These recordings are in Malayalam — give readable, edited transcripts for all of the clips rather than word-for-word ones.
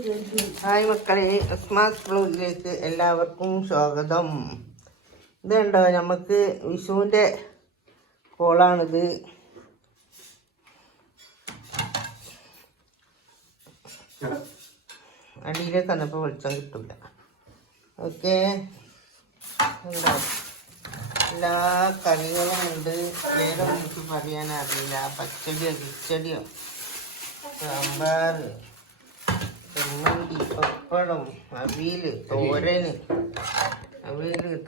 ഹായ് മക്കളെ, സ്മാർട്ട് ബ്ലോഗിലേക്ക് എല്ലാവർക്കും സ്വാഗതം. ഇതുണ്ടോ, നമുക്ക് വിഷുവിൻ്റെ കോളാണിത്. അടിയിലേക്ക് വന്നപ്പോൾ വെളിച്ചം കിട്ടില്ല. ഓക്കെ, ഉണ്ടോ, എല്ലാ കറികളും ഉണ്ട്. വേറെ എനിക്ക് പറയാൻ അറിയില്ല. പച്ചടിയോ കിച്ചടിയോ സാമ്പാർ, ചമ്മന്തി, പപ്പടം, അവിയല്,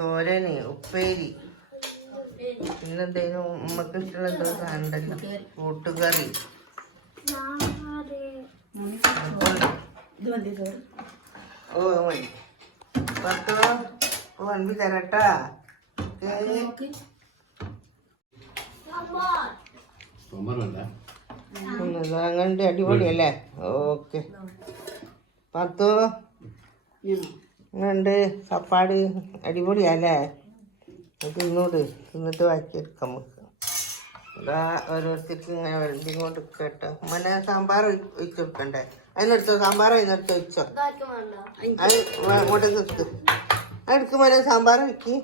തോരന്, ഉപ്പേരി, പിന്നെന്തേലും ഉമ്മക്ക് ഇഷ്ടമുള്ള എന്തോ സാധനമുണ്ടല്ലോ, കൂട്ടുകറി. ഓ മതി, പത്തോ വണ്ടി തരട്ടാ. അങ്ങനെ അടിപൊളിയല്ലേ? ഓക്കെ, പത്തോ ഇങ്ങനുണ്ട് സപ്പാട് അടിപൊളിയല്ലേ? തിന്നിട്ട് ബാക്കിയെടുക്കാം നമുക്ക്. ഇതാ ഓരോരുത്തർക്ക് ഇങ്ങനെ വെള്ളം കൊണ്ട് കേട്ടോ. മനെ സാമ്പാർ ഒഴിച്ചു കൊടുക്കണ്ടേ? അതിനെടുത്തോ, സാമ്പാർ അതിനെടുത്ത് വെച്ചോ. അത് അങ്ങോട്ട് നിൽക്ക്, അതെടുക്ക് മനെ സാമ്പാർ വെക്ക്.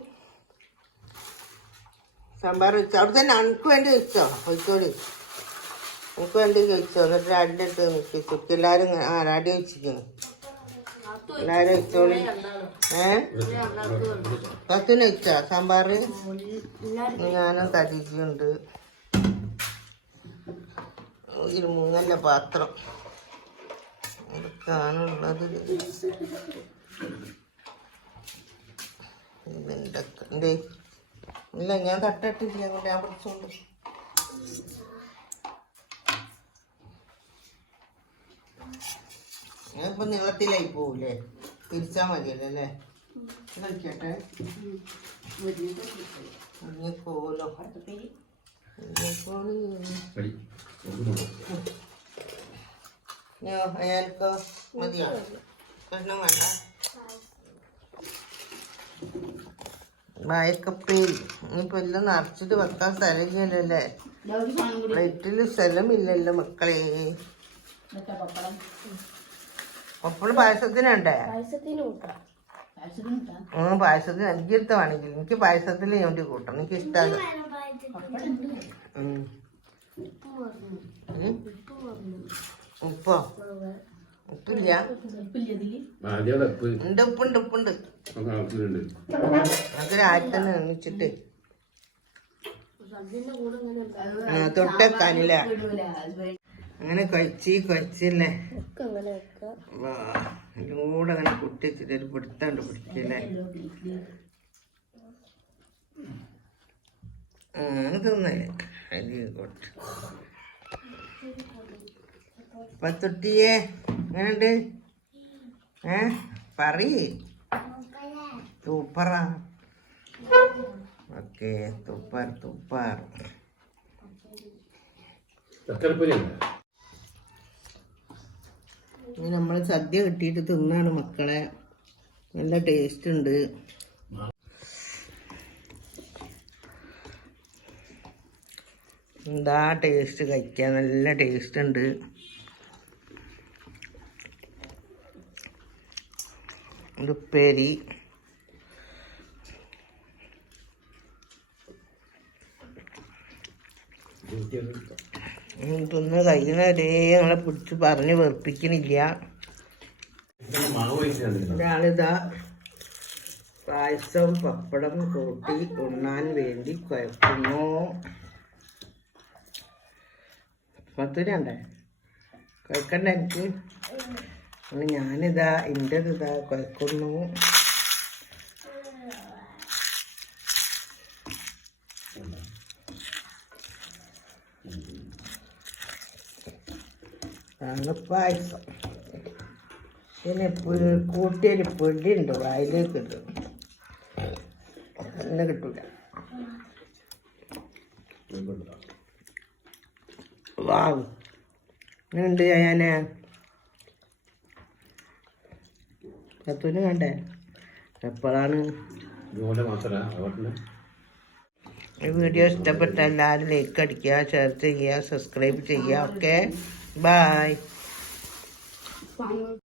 സാമ്പാർ വെച്ചോ, അവിടെ തന്നെ അനക്ക് വേണ്ടി വെച്ചോ. ഒഴിച്ചോളി, നമുക്ക് വേണ്ടി വെച്ചോ. എന്നിട്ട് രാടിൻ്റെ അടുത്ത് നിൽക്കി കുട്ടി എല്ലാവരും രാടി വെച്ചിരിക്കുന്നു. എല്ലാവരും വെച്ചോളി. പത്തിന് വെച്ചോ സാമ്പാർ? ഞാനും തടിക്കുന്നുണ്ട്. ഇരുമുങ്ങല്ല പാത്രം എടുക്കാനുള്ളത്. എന്തേ ഇല്ല, ഞാൻ തട്ടിട്ടില്ല, അങ്ങോട്ട് ഞാൻ പിടിച്ചോണ്ട്. ഞാനിപ്പോ നീളത്തിലായി പോവില്ലേ? തിരിച്ചാൽ മതിയല്ലോ അല്ലേ? കളിക്കട്ടെ. കോലോ അയാൾക്കോ മതിയോ? പ്രശ്നം വേണ്ട. വായക്കപ്പേരി ഇനിയിപ്പോ എല്ലാം നിറച്ചിട്ട് വെക്കാൻ സ്ഥലമില്ലല്ലേ? പ്ലേറ്റില് സ്ഥലമില്ലല്ലോ മക്കളെ. പപ്പടം പായസത്തിനുണ്ടേ? പായസത്തിന് എനിക്കെടുത്ത വേണമെങ്കിൽ. എനിക്ക് പായസത്തിൽ വേണ്ടി കൂട്ടണം, എനിക്ക് ഇഷ്ടമാണ്. ഉപ്പോ? ഉപ്പില്ല? ഉപ്പുണ്ട്. അങ്ങനെ ആറ്റന്നെ നിർമ്മിച്ചിട്ട് തൊട്ടേക്കാനില്ല. അങ്ങനെ കഴിച്ചല്ലേ? കൂടെ അങ്ങനെ കുട്ടിച്ചിട്ട് ഒരു പിടുത്താണ്ട് പിടിക്കല്ലേ? തിന്നല്ലേ? അരിക്കോട്ടെ. പത്തുട്ടിയെ എങ്ങനെയുണ്ട്? പറയേ. സൂപ്പറാ. Okay, super. ഇനി നമ്മൾ സദ്യ കിട്ടിയിട്ട് തിന്നാണ് മക്കളെ. നല്ല ടേസ്റ്റ് ഉണ്ട്. എന്താ ടേസ്റ്റ്, കഴിക്കാൻ നല്ല ടേസ്റ്റ് ഉണ്ട്. ഉപ്പേരി, തിന്ന് കഴിയുന്നവരെ ഞങ്ങളെ പിടിച്ച് പറഞ്ഞ് വെറുപ്പിക്കണില്ല. ഒരാളിതാ പായസം പപ്പടം കൂട്ടി ഉണ്ണാൻ വേണ്ടി കുഴക്കുന്നു. പത്തുരണ്ടേ കുഴക്കണ്ട എനിക്ക്? ഞാനിതാ എൻ്റെതിതാ കുഴക്കുന്നു. പായസം പിന്നെ കൂട്ടിയൊരു പൊടിയുണ്ട്, വായിലേക്ക് ഇട്ടു. അങ്ങനെ കിട്ടൂല. വാവ്, ഇങ്ങനെയുണ്ട്. ഞാന് കത്തൂന് കണ്ടേ എപ്പോഴാണ്? ഈ വീഡിയോ ഇഷ്ടപ്പെട്ട എല്ലാവരും ലൈക്ക് അടിക്കുക, ഷെയർ ചെയ്യുക, സബ്സ്ക്രൈബ് ചെയ്യുക. Okay, by.